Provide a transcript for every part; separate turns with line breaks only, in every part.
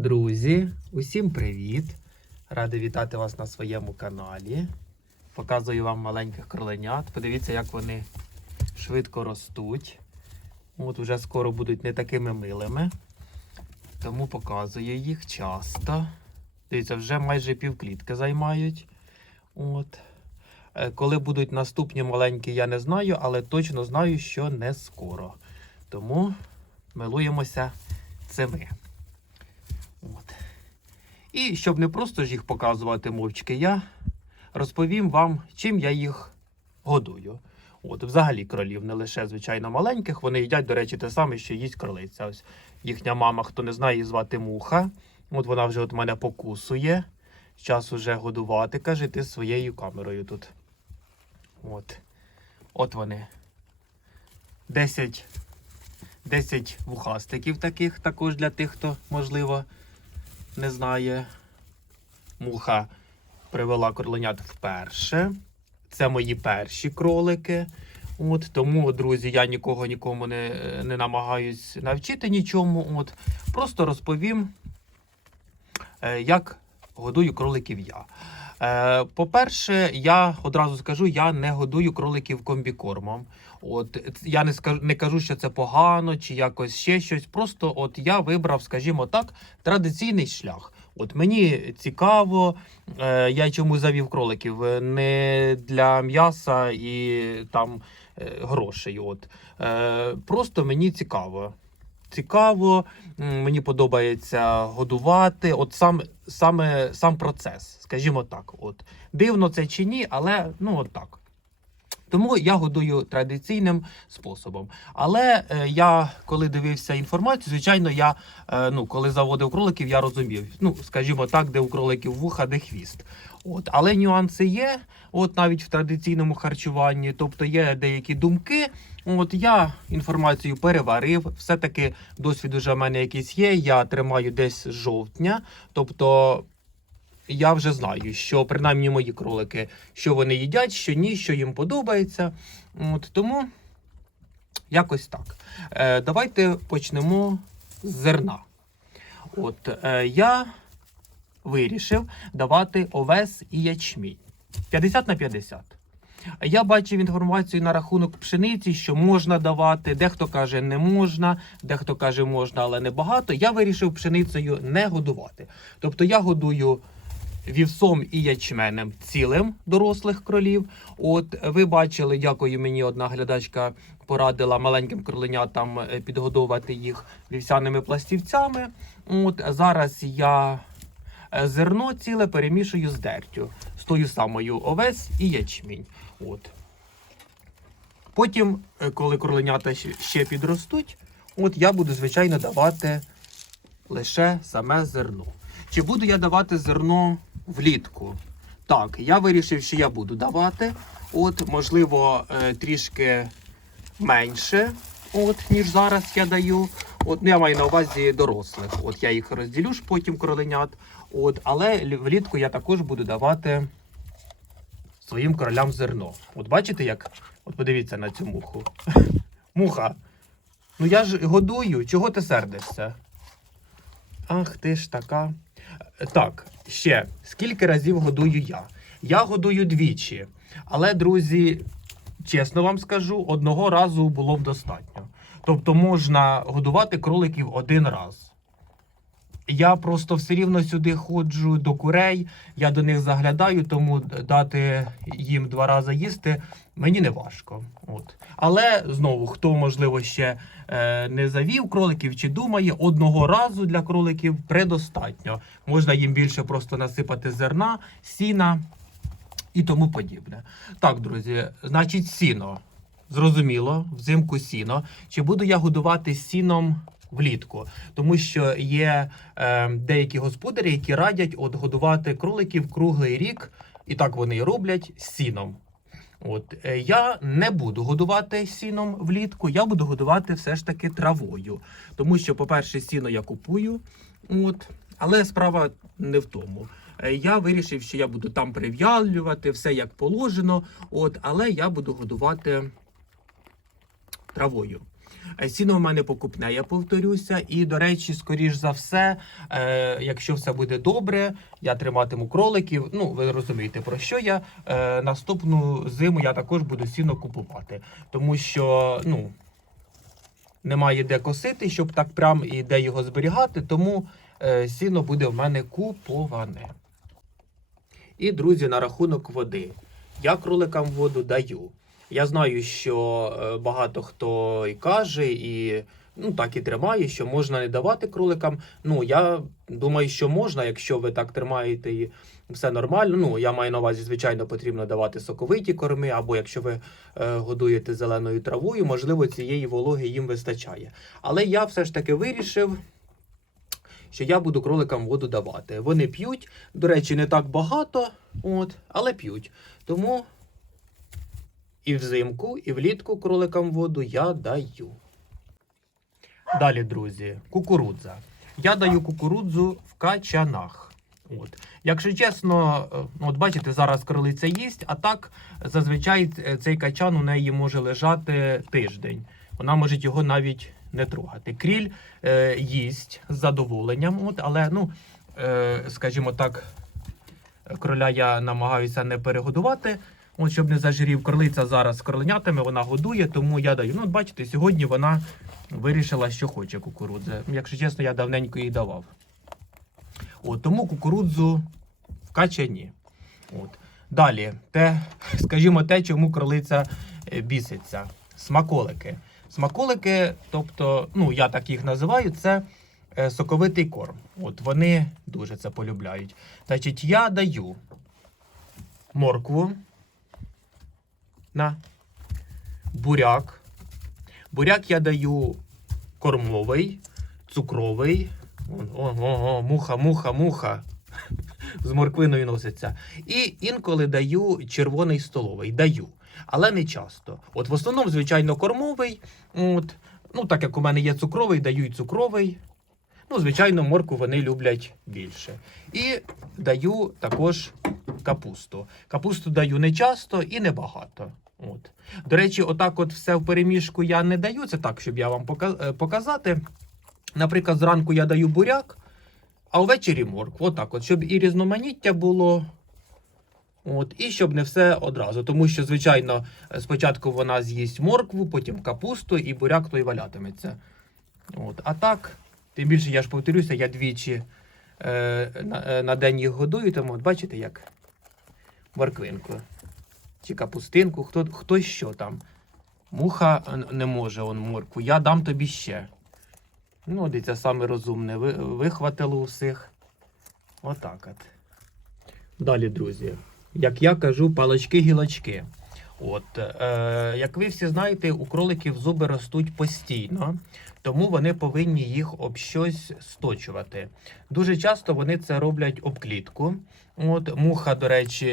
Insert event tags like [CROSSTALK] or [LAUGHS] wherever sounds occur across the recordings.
Друзі, усім привіт! Радий вітати вас на своєму каналі. Показую вам маленьких кроленят. Подивіться, як вони швидко ростуть. От вже скоро будуть не такими милими. Тому показую їх часто. Дивіться, вже майже півклітки займають. От. Е, Коли будуть наступні маленькі, я не знаю, але точно знаю, що не скоро. Тому милуємося цими. І щоб не просто ж їх показувати мовчки, я розповім вам, чим я їх годую. От, взагалі кролів, не лише звичайно маленьких, вони їдять, до речі, те саме, що їсть кролиця. Ось їхня мама, хто не знає, її звати муха. От вона вже от мене покусує. Час уже годувати, каже, ти своєю камерою тут. От. От вони. 10, 10 вухастиків таких, також для тих, хто, можливо, не знає. Муха привела кроленят вперше. Це мої перші кролики. От, тому, друзі, я нікого нікому не, не намагаюсь навчити нічому. От, просто розповім, е, як годую кроликів я. Е, По-перше, я одразу скажу, я не годую кроликів комбікормом. От я не скажу, не кажу, що це погано чи якось ще щось. Просто от я вибрав, скажімо так, традиційний шлях. От мені цікаво, е, я чому завів кроликів Е, не для м'яса і там е, грошей. От просто мені цікаво. Цікаво, мені подобається годувати. От сам саме сам процес, скажімо так. От дивно це чи ні, але ну от так. Тому я годую традиційним способом. Але е, я, коли дивився інформацію, звичайно, я е, ну, коли заводив кроликів, я розумів. Ну, скажімо так, де у кроликів вуха, де хвіст. От, але нюанси є, от навіть в традиційному харчуванні, тобто є деякі думки. От я інформацію переварив. Все-таки досвід уже в мене якийсь є. Я тримаю десь жовтня. Тобто я вже знаю, що принаймні мої кролики, що вони їдять, що ні, що їм подобається. От, тому якось так. Е, давайте почнемо з зерна. От е, я вирішив давати овес і ячмінь 50 на 50. Я бачив інформацію на рахунок пшениці, що можна давати. Дехто каже, не можна, дехто каже, можна, але не багато. Я вирішив пшеницею не годувати. Тобто я годую вівсом і ячменем цілим дорослих кролів. От ви бачили, дякую мені. Одна глядачка порадила маленьким кроленятам е, підгодовувати їх вівсяними пластівцями. От зараз я е, зерно ціле перемішую з дертю, з тою самою овес і ячмінь. От. Потім, е, коли кроленята ще- підростуть, от я буду, звичайно, давати лише саме зерно. Чи буду я давати зерно влітку? Так, я вирішив, що я буду давати. От, можливо, е, трішки менше, от, ніж зараз я даю. От, ну, я маю на увазі дорослих. От я їх розділю ж потім кроленят. От, але влітку я також буду давати своїм королям зерно. От бачите, як? От подивіться на цю муху. [LAUGHS] Муха. Ну я ж годую, чого ти сердишся? Ах ти ж така. Так, ще скільки разів годую я? Я годую двічі. Але, друзі, чесно вам скажу, одного разу було б достатньо. Тобто можна годувати кроликів один раз. Я просто все рівно сюди ходжу до курей, я до них заглядаю, тому дати їм два рази їсти мені не важко. От. Але знову, хто можливо ще е, не завів кроликів чи думає, одного разу для кроликів предостатньо. Можна їм більше просто насипати зерна, сіна і тому подібне. Так, друзі, значить, сіно. Зрозуміло, взимку сіно. Чи буду я годувати сіном влітку? Тому що є е, деякі господарі, які радять от годувати кроликів круглий рік, і так вони і роблять сіном. От е, я не буду годувати сіном влітку, я буду годувати все ж таки травою. Тому що, по-перше, сіно я купую, от, але справа не в тому. Е, Я вирішив, що я буду там прив'ялювати все як положено, от, але я буду годувати травою. Е, Сіно в мене покупне, я повторюся. І, до речі, скоріш за все, е, якщо все буде добре, я триматиму кроликів. Ну, ви розумієте, про що я. Е, наступну зиму я також буду сіно купувати. Тому що, ну, немає де косити, щоб так прям і де його зберігати, тому е, сіно буде в мене куповане. І, друзі, на рахунок води. Я кроликам воду даю. Я знаю, що е, багато хто і каже, і ну, так і тримає, що можна не давати кроликам. Ну, я думаю, що можна, якщо ви так тримаєте і все нормально. Ну, я маю на увазі, звичайно, потрібно давати соковиті корми, або якщо ви е, годуєте зеленою травою, можливо, цієї вологи їм вистачає. Але я все ж таки вирішив. Що я буду кроликам воду давати. Вони п'ють, до речі, не так багато, от, але п'ють. Тому і взимку, і влітку кроликам воду я даю. Далі, друзі, кукурудза. Я даю кукурудзу в качанах. От. Якщо чесно, е, от бачите, зараз кролиця їсть, а так зазвичай е, цей качан у неї може лежати тиждень. Вона може його навіть не трогати. Кріль е, їсть з задоволенням, от, але, ну, е, скажімо так, кроля я намагаюся не перегодувати. От, щоб не зажирів кролиця зараз з кроленятами, вона годує, тому я даю. Ну, от бачите, сьогодні вона вирішила, що хоче кукурудзи. Якщо чесно, я давненько їй давав. От, тому кукурудзу в качані. От. Далі, те, [LAUGHS] скажімо, те, чому кролиця е, біситься. Смаколики. Смаколики, тобто, ну, я так їх називаю, це е, соковитий корм. От вони дуже це полюбляють. Значить, я даю моркву на буряк. Буряк я даю кормовий, цукровий. О, о, о, муха, муха, муха. [LAUGHS] З морквиною носиться. І інколи даю червоний столовий. Даю. Але не часто. От в основному, звичайно, кормовий. От. Ну, так як у мене є цукровий, даю й цукровий. Ну, звичайно, морку вони люблять більше. І даю також капусту. Капусту даю не часто і не багато. От. До речі, отак от все в переміжку я не даю. Це так, щоб я вам е, показати. Наприклад, зранку я даю буряк, а ввечері моркву. Отак, от, щоб і різноманіття було. От, і щоб не все одразу. Тому що, звичайно, спочатку вона з'їсть моркву, потім капусту, і буряк той валятиметься. От, а так, тим більше, я ж повторюся, я двічі е, на, е, на день їх годую, тому от бачите, як морквинку. Чи капустинку, хто, хто що там. Муха не може он морку. я дам тобі ще. Ну, дитя саме розумне. Ви, вихватило усіх. Отак от. Далі, друзі. Як я кажу, палички-гілочки. От, е, як ви всі знаєте, у кроликів зуби ростуть постійно, тому вони повинні їх об щось сточувати. Дуже часто вони це роблять об клітку. От, муха, до речі,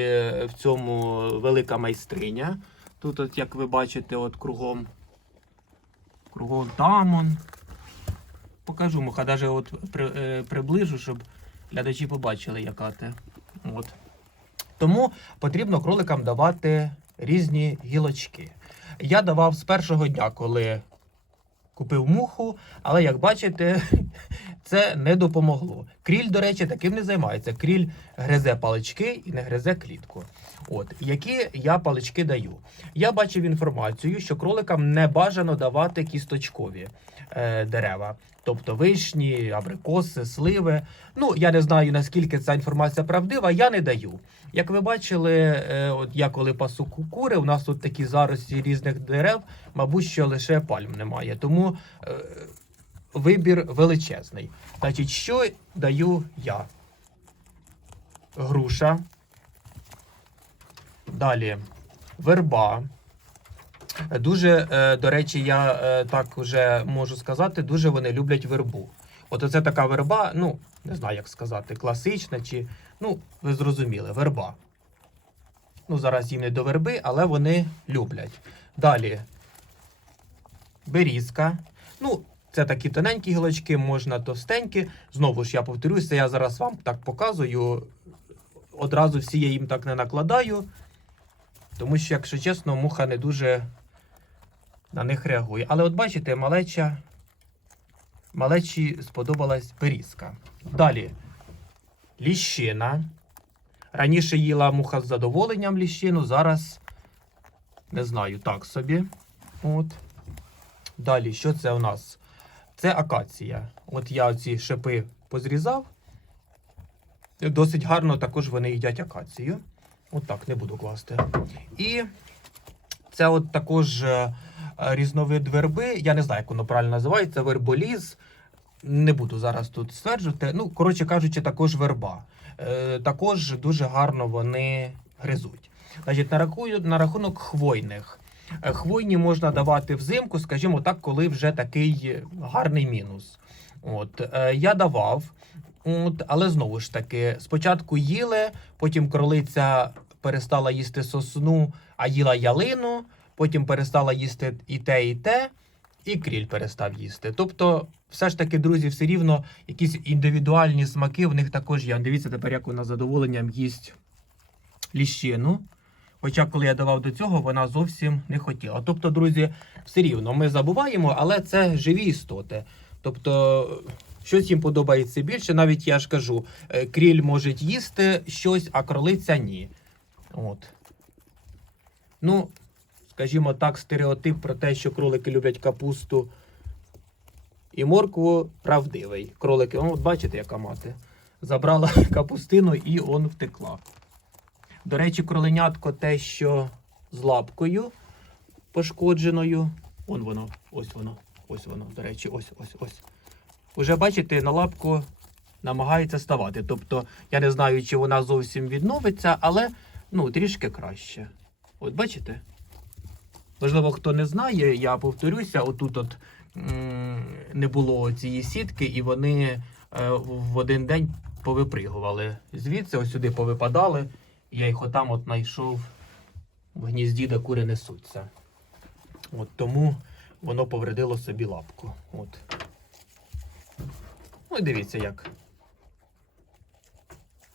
в цьому велика майстриня. Тут, от, як ви бачите, от кругом, кругом там он. Покажу муха, навіть от при, е, приближу, щоб глядачі побачили, яка те. От. Тому потрібно кроликам давати різні гілочки. Я давав з першого дня, коли купив муху, але як бачите, [LAUGHS] це не допомогло. Кріль, до речі, таким не займається. Кріль гризе палички і не гризе клітку. От, які я палички даю. Я бачив інформацію, що кроликам не бажано давати кісточкові е, дерева, тобто вишні, абрикоси, сливи. Ну, я не знаю наскільки ця інформація правдива, я не даю. Як ви бачили, е, от я коли пасу ку- кури, у нас тут такі зарості різних дерев, мабуть, що лише пальм немає. Тому е, вибір величезний. Значить, що даю я? Груша. Далі верба. Дуже, е, до речі, я е, так вже можу сказати, дуже вони люблять вербу. От оце така верба, ну, не знаю, як сказати, класична чи. Ну, ви зрозуміли, верба. Ну, зараз їм не до верби, але вони люблять. Далі. Берізка. Ну, це такі тоненькі гілочки, можна товстенькі. Знову ж я повторюся, я зараз вам так показую. Одразу всі я їм так не накладаю. Тому що, якщо чесно, муха не дуже на них реагує. Але от бачите, малеча, малечі сподобалась берізка. Далі ліщина. Раніше їла муха з задоволенням ліщину, зараз не знаю, так собі. От. Далі, що це у нас? Це акація. От я ці шипи позрізав. Досить гарно також вони їдять акацію. От так, не буду класти. І це от також е, різновид верби. Я не знаю, як воно правильно називається. Верболіз. Не буду зараз тут стверджувати. Ну, коротше кажучи, також верба. Е, також дуже гарно вони гризуть. Значить, на, рахую, на рахунок хвойних. Е, Хвойні можна давати взимку, скажімо так, коли вже такий гарний мінус. От, е, я давав, от, але знову ж таки, спочатку їли, потім кролиця перестала їсти сосну, а їла ялину, потім перестала їсти і те, і те, і кріль перестав їсти. Тобто, все ж таки, друзі, все рівно якісь індивідуальні смаки в них також є. Дивіться тепер, як вона з задоволенням їсть ліщину. Хоча, коли я давав до цього, вона зовсім не хотіла. Тобто, друзі, все рівно ми забуваємо, але це живі істоти. Тобто, щось їм подобається більше. Навіть я ж кажу, е, кріль може їсти щось, а кролиця ні. От. Ну, скажімо так, стереотип про те, що кролики люблять капусту і моркву правдивий. Кролики, ну, от бачите, яка мати. Забрала [LAUGHS] капустину і он втекла. До речі, кроленятко те, що з лапкою пошкодженою. Вон воно, ось воно, ось воно. До речі, ось, ось, ось. Уже бачите, на лапку намагається ставати. Тобто, я не знаю, чи вона зовсім відновиться, але ну, трішки краще. От бачите? Можливо, хто не знає, я повторюся, отут от не було цієї сітки, і вони е, в один день повипригували. Звідси ось сюди повипадали. Я їх отам от знайшов в гнізді, де кури несуться. От тому воно повредило собі лапку. От. Ну дивіться як.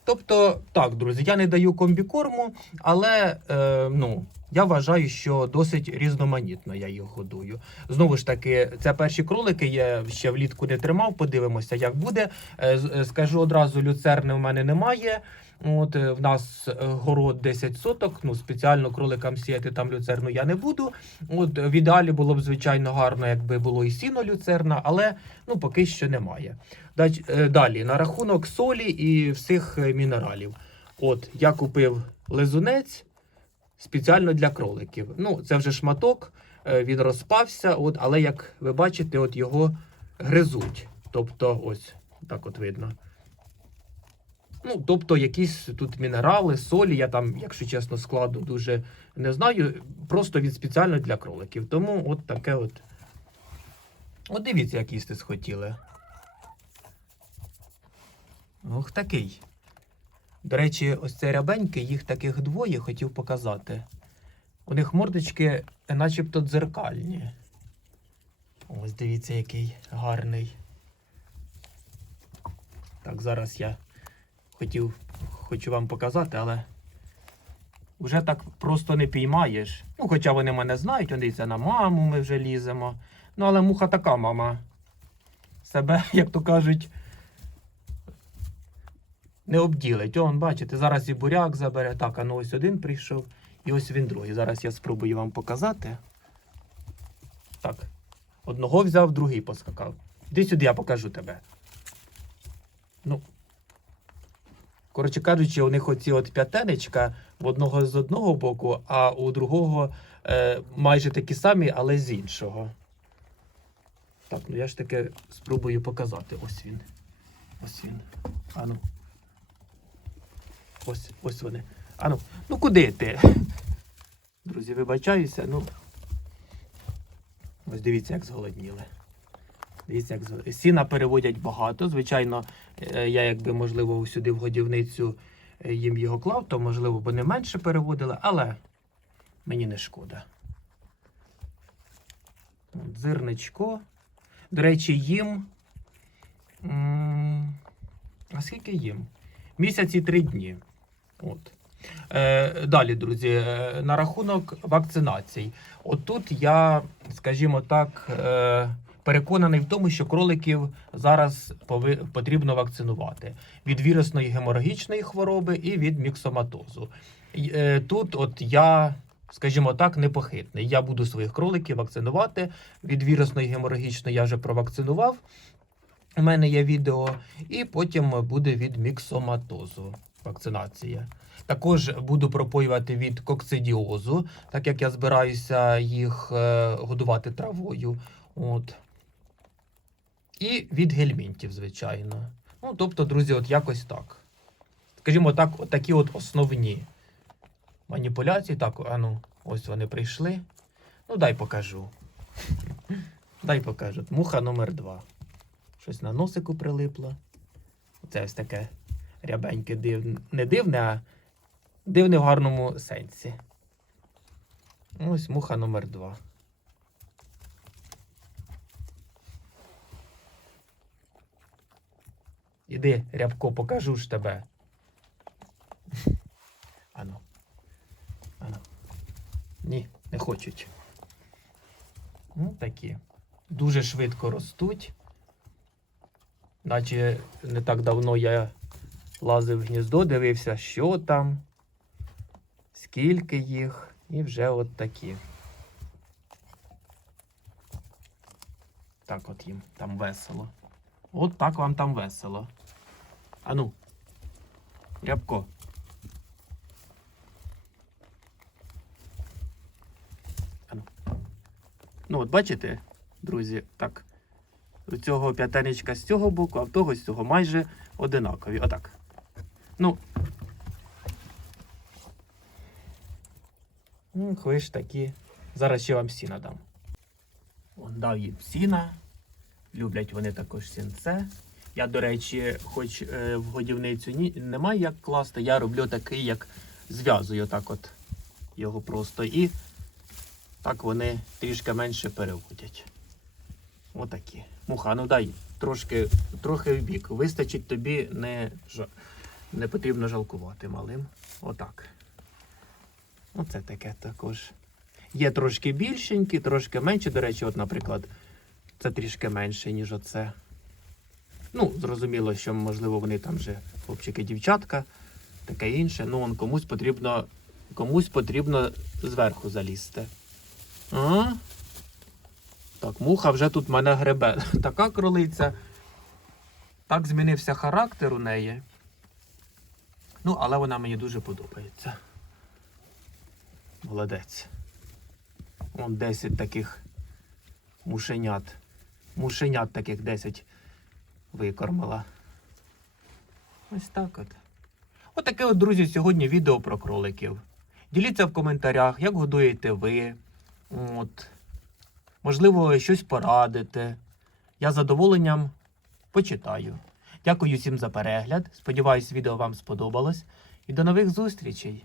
Тобто, так, друзі, я не даю комбікорму, але е, ну, я вважаю, що досить різноманітно я їх годую. Знову ж таки, це перші кролики, я ще влітку не тримав, подивимося, як буде. Е, е, скажу одразу, люцерни в мене немає. От е, в нас город 10 соток. Ну спеціально кроликам сіяти там люцерну я не буду. От в ідеалі було б звичайно гарно, якби було і сіно люцерна, але ну поки що немає. Далі на рахунок солі і всіх мінералів. От я купив лизунець спеціально для кроликів. Ну, це вже шматок, е, він розпався, от, але як ви бачите, от його гризуть. Тобто, ось так от видно. Ну, тобто, якісь тут мінерали, солі, я там, якщо чесно, складу дуже не знаю. Просто він спеціально для кроликів. Тому от таке от. От дивіться, як їсти схотіли. Ох, такий. До речі, ось цей рябенький, їх таких двоє хотів показати. У них мордочки е, начебто дзеркальні. Ось дивіться, який гарний. Так, зараз я хотів, хочу вам показати, але вже так просто не піймаєш. Ну, хоча вони мене знають, вони дивіться на маму, ми вже ліземо. Ну, але муха така мама. Себе, [LAUGHS] як то кажуть, не обділить. Он, бачите, зараз і буряк забере. Так, а ну ось один прийшов, і ось він другий. Зараз я спробую вам показати. Так. Одного взяв, другий поскакав. Іди сюди, я покажу тебе. Ну. Коротше кажучи, у них оці от п'ятенечка в одного з одного боку, а у другого е, майже такі самі, але з іншого. Так, ну я ж таки спробую показати. Ось він. Ось він. Ану. Ось, ось вони. Ану, ну куди ти? Друзі, вибачаюся, ну. Ось дивіться, як зголодніли. Дивіться, як зголодніли. Сіна переводять багато. Звичайно, е, я якби, можливо, сюди в годівницю е, їм його клав, то можливо б не менше переводили, але мені не шкода. От. До речі, їм. А скільки їм? Місяць і три дні. От. Е, далі, друзі, е, на рахунок вакцинацій. Отут я, скажімо так, е, переконаний в тому, що кроликів зараз потрібно вакцинувати від вірусної геморагічної хвороби і від міксоматозу. Тут, от я, скажімо так, непохитний. Я буду своїх кроликів вакцинувати. Від вірусної геморагічної я вже провакцинував. У мене є відео, і потім буде від міксоматозу вакцинація. Також буду пропоювати від коксидіозу, так як я збираюся їх е, годувати травою. От. І від гельмінтів, звичайно. Ну, тобто, друзі, от якось так. Скажімо так, от такі от основні маніпуляції. Так, а ну, ось вони прийшли. Ну, дай покажу. [LAUGHS] Дай покажу. Муха номер два. Щось на носику прилипло. Це ось таке рябеньке дивне. Не дивне, а дивне в гарному сенсі. Ось муха номер два. Іди, рябко, покажу ж тебе. [LAUGHS] Ану. Ану. Ні, не хочуть. Ну, такі. Дуже швидко ростуть. Наче не так давно я лазив в гніздо, дивився, що там, скільки їх, і вже от такі. Так от їм там весело. От так вам там весело. Ану, рябко. Ану. Ну, от бачите, друзі, так. У цього п'ятенечка з цього боку, а в того з цього майже одинакові. Отак. Ну. М, Ви ж такі. Зараз ще вам сіна дам. Он дав їм сіна. Люблять вони також сінце. Я, до речі, хоч е, в годівницю ні, немає як класти, я роблю такий, як зв'язую так от його просто. І так вони трішки менше переводять. Отакі. Муха, ну дай трошки, трохи в бік. Вистачить тобі, не, жа- не потрібно жалкувати малим. Отак. Оце таке також. Є трошки більшенькі, трошки менші. До речі, от, наприклад, це трішки менше, ніж оце. Ну, зрозуміло, що, можливо, вони там вже хлопчики, дівчатка, таке інше. Ну, он комусь потрібно, комусь потрібно зверху залізти. А? Так, муха вже тут мене гребе. [LAUGHS] Така кролиця. Так змінився характер у неї. Ну, але вона мені дуже подобається. Молодець. Вон 10 таких мушенят. Мушенят таких 10 викормила. Ось так от. Отаке от, друзі, сьогодні відео про кроликів. Діліться в коментарях, як годуєте ви. От. Можливо, щось порадите. Я з задоволенням почитаю. Дякую всім за перегляд. Сподіваюсь, відео вам сподобалось. І до нових зустрічей!